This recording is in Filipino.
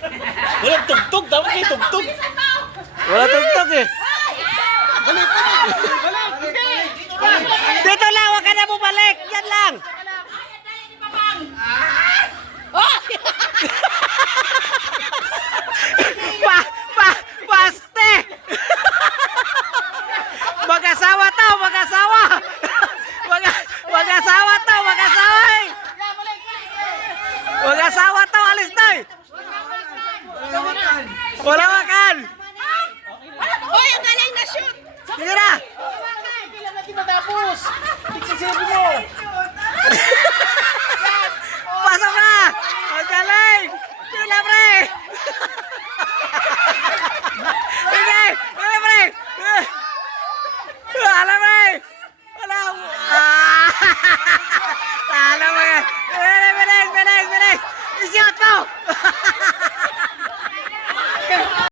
Walang tugtog, dapat may tugtog. Wala tugtog eh. Dito lang, wag ka na bumalik. Yan lang. Paste! Mag-asawa to, mag-asawa! Mag-asawa to, mag-asawa eh! Mag-asawa to, alis na eh! Wala makan! Hoy, ang galing na shoot! Sige na! Kailan natin matapos? Tigsisabi mo. Pasok na! Ang galing! Sila pre! Sige! Sige pre! Alam pre! Alam! Alam mo yan! Bilis! Bilis! Bilis! Isyot mo!